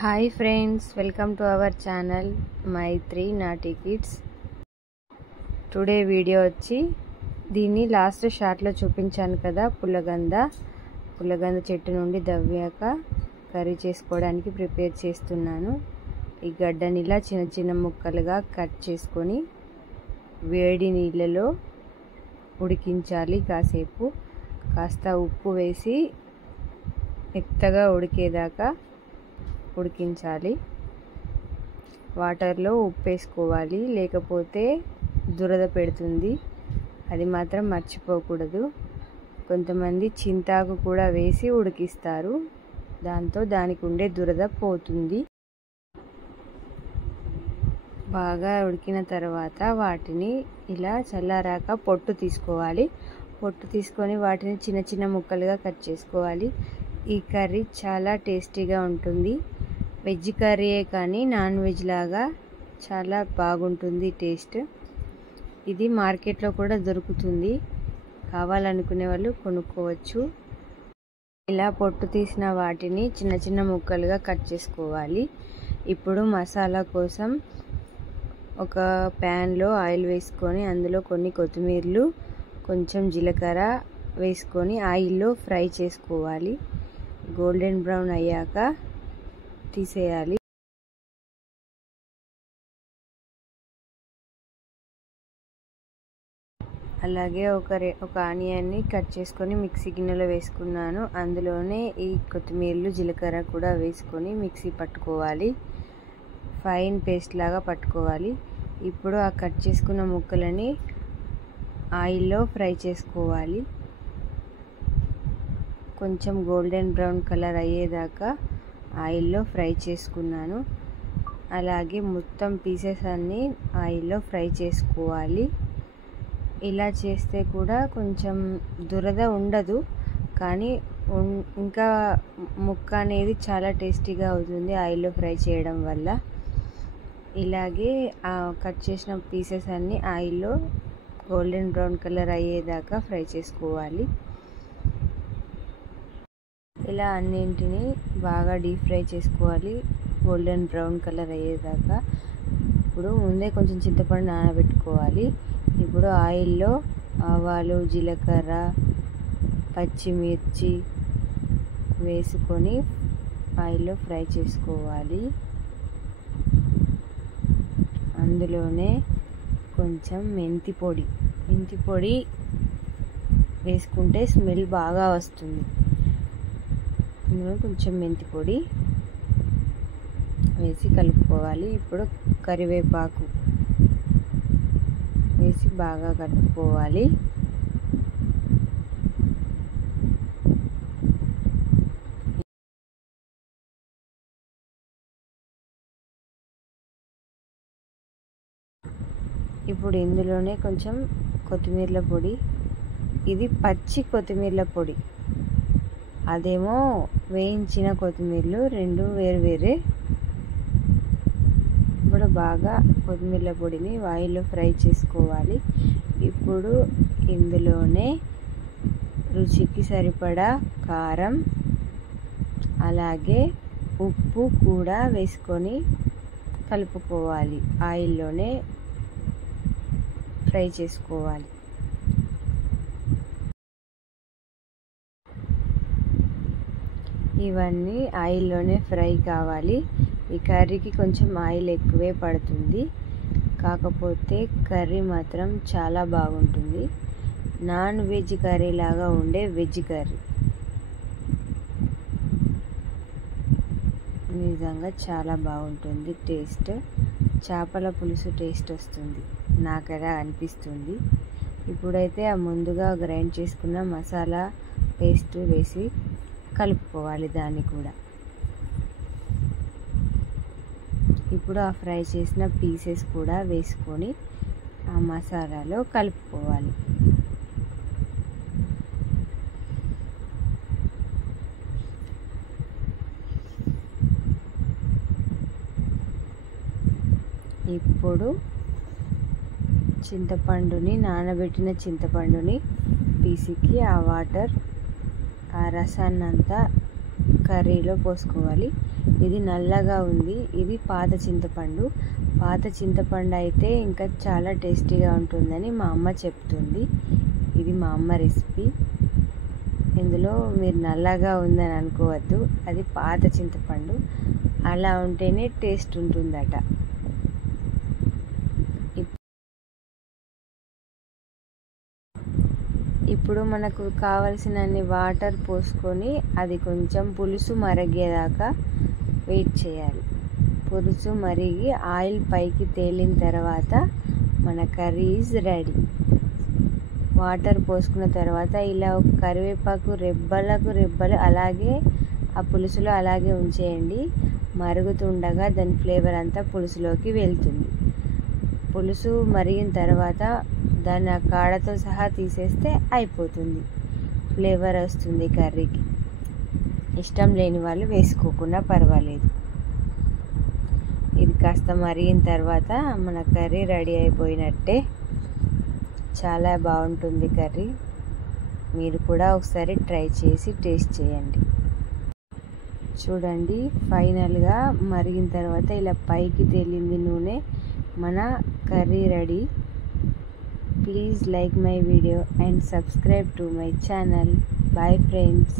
Hi friends, welcome to our channel Maitri naughty kids. Today video వచ్చి దీన్ని last షార్ట్లో చూపించాను కదా, పుల్లగంద చెట్టు నుండి దవ్వాక కర్రీ చేసుకోవడానికి ప్రిపేర్ చేస్తున్నాను. ఈ గడ్డని ఇలా చిన్న చిన్న ముక్కలుగా కట్ చేసుకొని వేడి నీళ్ళలో ఉడికించాలి. కాస్త ఉప్పు వేసి మెత్తగా ఉడికేదాకా ఉడికించాలి. వాటర్లో ఉప్పు వేసుకోవాలి, లేకపోతే దురద పెడుతుంది. అది మాత్రం మర్చిపోకూడదు. కొంతమంది చింతాకు కూడా వేసి ఉడికిస్తారు, దాంతో దానికి ఉండే దురద పోతుంది. బాగా ఉడికిన తర్వాత వాటిని ఇలా చల్లారాక పొట్టు తీసుకోవాలి. పొట్టు తీసుకొని వాటిని చిన్న చిన్న ముక్కలుగా కట్ చేసుకోవాలి. ఈ కర్రీ చాలా టేస్టీగా ఉంటుంది. వెజ్ కర్రీయే కానీ నాన్ వెజ్ లాగా చాలా బాగుంటుంది టేస్ట్. ఇది మార్కెట్లో కూడా దొరుకుతుంది, కావాలనుకునే వాళ్ళు కొనుక్కోవచ్చు. ఇలా పొట్టు తీసిన వాటిని చిన్న చిన్న ముక్కలుగా కట్ చేసుకోవాలి. ఇప్పుడు మసాలా కోసం ఒక ప్యాన్లో ఆయిల్ వేసుకొని అందులో కొన్ని కొత్తిమీరలు, కొంచెం జీలకర్ర వేసుకొని ఆయిల్లో ఫ్రై చేసుకోవాలి. గోల్డెన్ బ్రౌన్ అయ్యాక తీసేయాలి. అలాగే ఒక ఆనియన్ని కట్ చేసుకొని మిక్సీ గిన్నెలో వేసుకున్నాను. అందులోనే ఈ కొత్తిమీరలు, జీలకర్ర కూడా వేసుకొని మిక్సీ పట్టుకోవాలి. ఫైన్ పేస్ట్ లాగా పట్టుకోవాలి. ఇప్పుడు ఆ కట్ చేసుకున్న ముక్కలని ఆయిల్లో ఫ్రై చేసుకోవాలి. కొంచెం గోల్డెన్ బ్రౌన్ కలర్ అయ్యేదాకా ఆయిల్లో ఫ్రై చేసుకున్నాను. అలాగే మొత్తం పీసెస్ అన్నీ ఆయిల్లో ఫ్రై చేసుకోవాలి. ఇలా చేస్తే కూడా కొంచెం దురద ఉండదు, కానీ ఇంకా ముక్క అనేది చాలా టేస్టీగా అవుతుంది ఆయిల్లో ఫ్రై చేయడం వల్ల. ఇలాగే కట్ చేసిన పీసెస్ అన్నీ ఆయిల్లో గోల్డెన్ బ్రౌన్ కలర్ అయ్యేదాకా ఫ్రై చేసుకోవాలి. ఇలా అన్నింటినీ బాగా డీప్ ఫ్రై చేసుకోవాలి, గోల్డెన్ బ్రౌన్ కలర్ అయ్యేదాకా. ఇప్పుడు ముందే కొంచెం చింతపండు నానబెట్టుకోవాలి. ఇప్పుడు ఆయిల్లో ఆవాలు, జీలకర్ర, పచ్చిమిర్చి వేసుకొని ఆయిల్లో ఫ్రై చేసుకోవాలి. అందులోనే కొంచెం మెంతి పొడి వేసుకుంటే స్మెల్ బాగా వస్తుంది. ఇందులో కొంచెం మెంతి పొడి వేసి కలుపుకోవాలి. ఇప్పుడు కరివేపాకు వేసి బాగా కలుపుకోవాలి. ఇప్పుడు ఇందులోనే కొంచెం కొత్తిమీర పొడి. ఇది పచ్చి కొత్తిమీర పొడి, అదేమో వేయించిన కొత్తిమీరలు, రెండు వేరువేరే. ఇప్పుడు బాగా కొత్తిమీర పొడిని ఆయిల్లో ఫ్రై చేసుకోవాలి. ఇప్పుడు ఇందులోనే రుచికి సరిపడా కారం, అలాగే ఉప్పు కూడా వేసుకొని కలుపుకోవాలి. ఆయిల్లోనే ఫ్రై చేసుకోవాలి. ఇవన్నీ ఆయిల్లోనే ఫ్రై కావాలి. ఈ కర్రీకి కొంచెం ఆయిల్ ఎక్కువే పడుతుంది, కాకపోతే కర్రీ మాత్రం చాలా బాగుంటుంది. నాన్ వెజ్ కర్రీ లాగా ఉండే వెజ్ కర్రీ నిజంగా చాలా బాగుంటుంది. టేస్ట్ చేపల పులుసు టేస్ట్ వస్తుంది, నాకలా అనిపిస్తుంది. ఇప్పుడైతే ఆ ముందుగా గ్రైండ్ చేసుకున్న మసాలా పేస్ట్ వేసి కలుపుకోవాలి దాన్ని కూడా. ఇప్పుడు ఆ ఫ్రై చేసిన పీసెస్ కూడా వేసుకొని ఆ మసాలాలో కలుపుకోవాలి. ఇప్పుడు నానబెట్టిన చింతపండుని పిసికి ఆ రసాన్నంతా కర్రీలో పోసుకోవాలి. ఇది నల్లగా ఉంది, ఇది పాత చింతపండు. పాత చింతపండు అయితే ఇంకా చాలా టేస్టీగా ఉంటుందని మా అమ్మ చెప్తుంది. ఇది మా అమ్మ రెసిపీ. ఇందులో మీరు నల్లగా ఉందని అనుకోవద్దు, అది పాత చింతపండు. అలా ఉంటేనే టేస్ట్ ఉంటుందట. ఇప్పుడు మనకు కావలసినన్ని వాటర్ పోసుకొని అది కొంచెం పులుసు మరిగేదాకా వెయిట్ చేయాలి. పులుసు మరిగి ఆయిల్ పైకి తేలిన తర్వాత మన కర్రీ ఈజ్ రెడీ. వాటర్ పోసుకున్న తర్వాత ఇలా ఒక కరివేపాకు రెబ్బలు అలాగే ఆ పులుసులో అలాగే ఉంచేయండి. మరుగుతుండగా దాని ఫ్లేవర్ అంతా పులుసులోకి వెళ్తుంది. పులుసు మరిగిన తర్వాత దాన్ని ఆ కాడతో సహా తీసేస్తే అయిపోతుంది. ఫ్లేవర్ వస్తుంది కర్రీకి. ఇష్టం లేని వాళ్ళు వేసుకోకుండా పర్వాలేదు. ఇది కాస్త మరిగిన తర్వాత మన కర్రీ రెడీ అయిపోయినట్టే. చాలా బాగుంటుంది కర్రీ. మీరు కూడా ఒకసారి ట్రై చేసి టేస్ట్ చేయండి. చూడండి, ఫైనల్గా మరిగిన తర్వాత ఇలా పైకి తేలింది నూనె. మన curry ready. Please like my video and subscribe to my channel. Bye friends.